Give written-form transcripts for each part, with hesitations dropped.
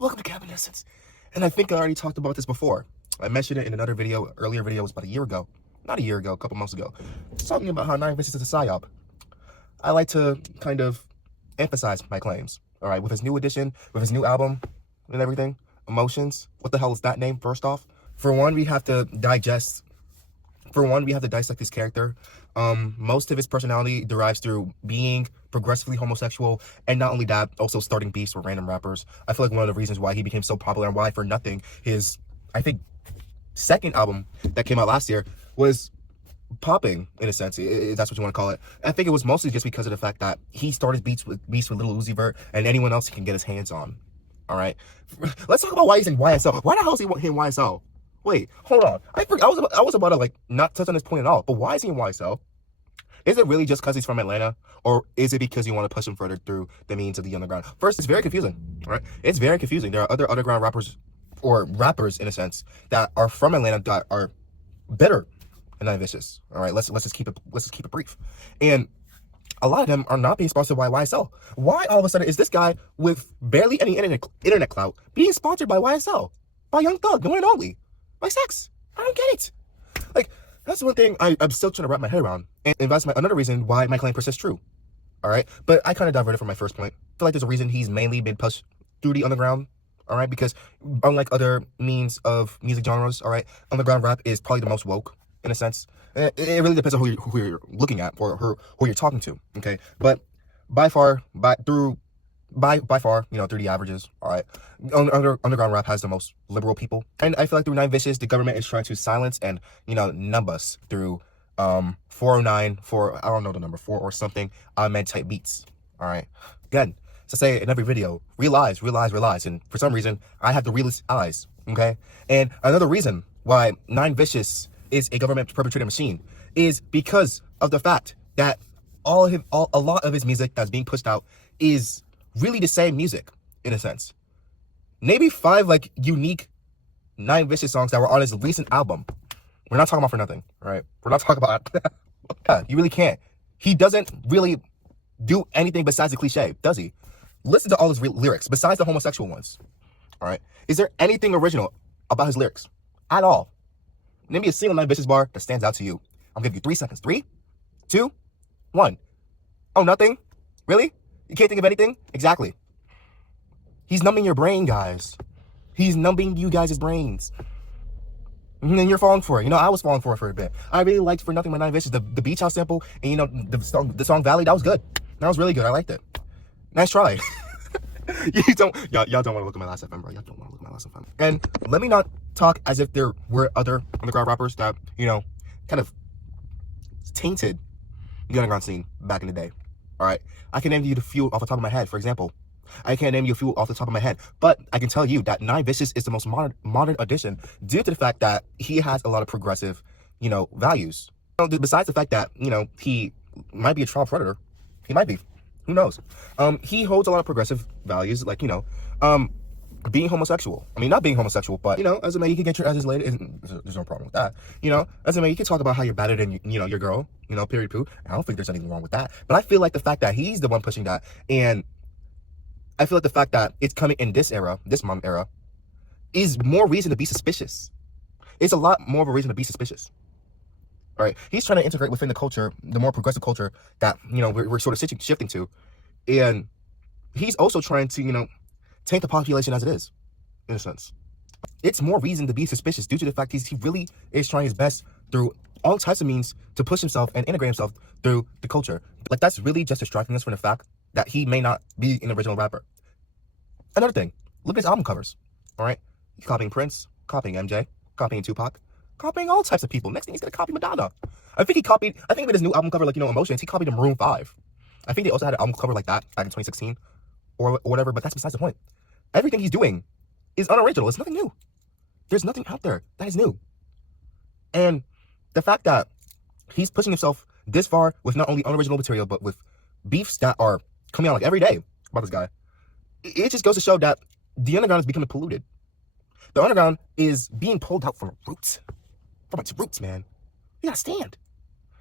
Welcome to Cabin Essence. And I think I already talked about this before. I mentioned it in another video, earlier video, it was about a year ago. Not a year ago, a couple months ago. Talking about how Nine Vicious is a psyop. I like to kind of emphasize my claims. Alright, with his new edition, with his new album and everything, Emotions. What the hell is that name, first off? For one, we have to dissect his character. Most of his personality derives through being progressively homosexual, and not only that, also starting beefs with random rappers. I feel like one of the reasons why he became so popular and why, for nothing, his, I think, second album that came out last year was popping, in a sense, if that's what you want to call it. I think it was mostly just because of the fact that he started beefs with Lil Uzi Vert and anyone else he can get his hands on. All right, let's talk about why he's in YSL. Why the hell is he in YSL? Wait, hold on. I was about to like not touch on this point at all. But why is he in YSL? Is it really just because he's from Atlanta, or is it because you want to push him further through the means of the underground? First, it's very confusing. Right? It's very confusing. There are other underground rappers, or rappers in a sense, that are from Atlanta that are better than Nine Vicious. All right, let's just keep it brief. And a lot of them are not being sponsored by YSL. Why all of a sudden is this guy with barely any internet clout being sponsored by YSL, by Young Thug, the one and only, by Sex? I don't get it. Like, that's one thing I'm still trying to wrap my head around, and that's another reason why my claim persists true. All right, but I kind of diverted from my first point. I feel like there's a reason he's mainly been pushed through the underground. All right, because unlike other means of music genres, all right, underground rap is probably the most woke in a sense. It really depends on who you're looking at or who you're talking to. Okay, but by far, through the averages, all right, underground rap has the most liberal people, and I feel like through Nine Vicious, the government is trying to silence and numb us through 409 I don't know the number 4 or something med type beats. All right, again, to say in every video, realize, and for some reason I have the realest eyes. Okay, and another reason why Nine Vicious is a government perpetrated machine is because of the fact that a lot of his music that's being pushed out is really the same music, in a sense. Maybe 5 like unique Nine Vicious songs that were on his recent album. We're not talking about For Nothing, right? We're not talking about yeah, you really can't. He doesn't really do anything besides the cliche, does he? Listen to all his lyrics, besides the homosexual ones. All right. Is there anything original about his lyrics at all? Name me a single Nine Vicious bar that stands out to you. I'll give you 3 seconds. 3, 2, 1. Oh, nothing? Really? You can't think of anything? Exactly. He's numbing your brain, guys. He's numbing you guys' brains. And then you're falling for it. I was falling for it for a bit. I really liked For Nothing by Nine Vicious. The Beach House sample and, the song Valley, that was good. That was really good. I liked it. Nice try. Y'all don't want to look at my last FM, bro. Y'all don't want to look at my last FM. And let me not talk as if there were other underground rappers that, kind of tainted the underground scene back in the day. All right. I can name you the few off the top of my head, for example. I can't name you a few off the top of my head, but I can tell you that Nine Vicious is the most modern addition due to the fact that he has a lot of progressive, values. Besides the fact that, he might be a child predator. He might be. Who knows? He holds a lot of progressive values, like, being homosexual. I mean, not being homosexual, but, as a man, you can get your as laid. There's no problem with that. As a man, you can talk about how you're better than, your girl, period poo. I don't think there's anything wrong with that. But I feel like the fact that he's the one pushing that, and I feel like the fact that it's coming in this mom era, is more reason to be suspicious. It's a lot more of a reason to be suspicious. All right, he's trying to integrate within the culture, the more progressive culture that, we're sort of shifting to. And he's also trying to, taint the population as it is, in a sense. It's more reason to be suspicious due to the fact he really is trying his best through all types of means to push himself and integrate himself through the culture. Like, that's really just distracting us from the fact that he may not be an original rapper. Another thing, look at his album covers, all right? He's copying Prince, copying MJ, copying Tupac, copying all types of people. Next thing, he's gonna copy Madonna. I think with his new album cover, like, Emotions, he copied the Maroon 5. I think they also had an album cover like that back in 2016 or whatever, but that's besides the point. Everything he's doing is unoriginal. It's nothing new. There's nothing out there that is new. And the fact that he's pushing himself this far with not only unoriginal material, but with beefs that are coming out like every day about this guy, it just goes to show that the underground is becoming polluted. The underground is being pulled out from roots. From its roots, man. We gotta stand.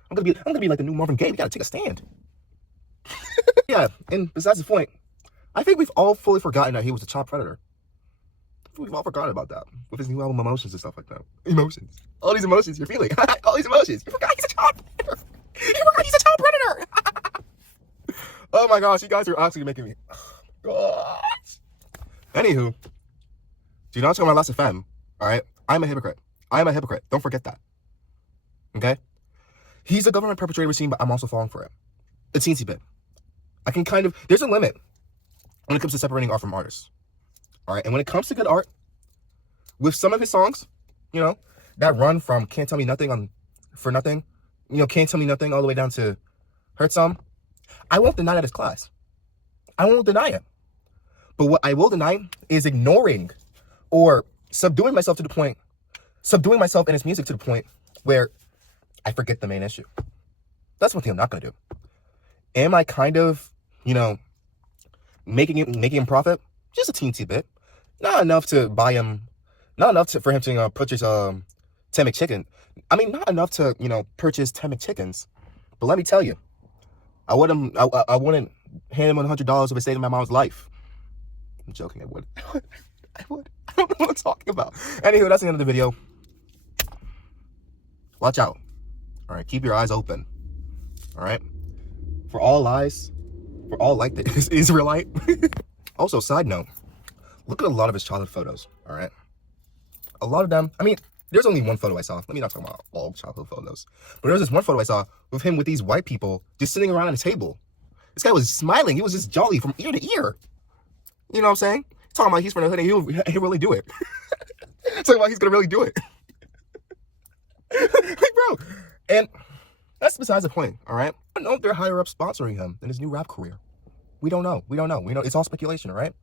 I'm gonna be like the new Marvin Gaye. We gotta take a stand. Yeah, and besides the point, I think we've all fully forgotten that he was a child predator. We've all forgotten about that. With his new album, Emotions and stuff like that. Emotions. All these emotions you're feeling. All these emotions. You forgot he's a child predator. You forgot he's a child predator. Oh my gosh, you guys are actually making me. Oh, gosh. Anywho, do not talk about Last FM, alright? I'm a hypocrite. I am a hypocrite. Don't forget that. Okay? He's a government perpetrator regime, but I'm also falling for it. A teensy bit. I can kind of, there's a limit when it comes to separating art from artists. Alright? And when it comes to good art, with some of his songs, you know, that run from Can't Tell Me Nothing on For Nothing, you know, Can't Tell Me Nothing all the way down to Hurt Some, I won't deny that it's class. I won't deny it. But what I will deny is ignoring or subduing myself in his music to the point where I forget the main issue. That's one thing I'm not going to do. Am I kind of, you know, making him profit? Just a teensy bit. Not enough to buy him, not enough for him to purchase 10 McChicken. I mean, not enough to, you know, purchase 10 McChickens. But let me tell you, I wouldn't hand him $100 if it saved my mom's life. I'm joking, I would. I would. I don't know what I'm talking about. Anywho, that's the end of the video. Watch out. All right, keep your eyes open. All right? For all lies, for all like this Israelite. Also, side note, look at a lot of his childhood photos, all right? A lot of them, I mean, there's only one photo I saw. Let me not talk about all childhood photos. But there was this one photo I saw with him with these white people just sitting around at a table. This guy was smiling. He was just jolly from ear to ear. You know what I'm saying? Talking about he's from the hood and he'll really do it. Talking about he's going to really do it. Like, bro. And that's besides the point, all right? I don't know if they're higher up sponsoring him in his new rap career. We don't know. We don't know. It's all speculation, all right?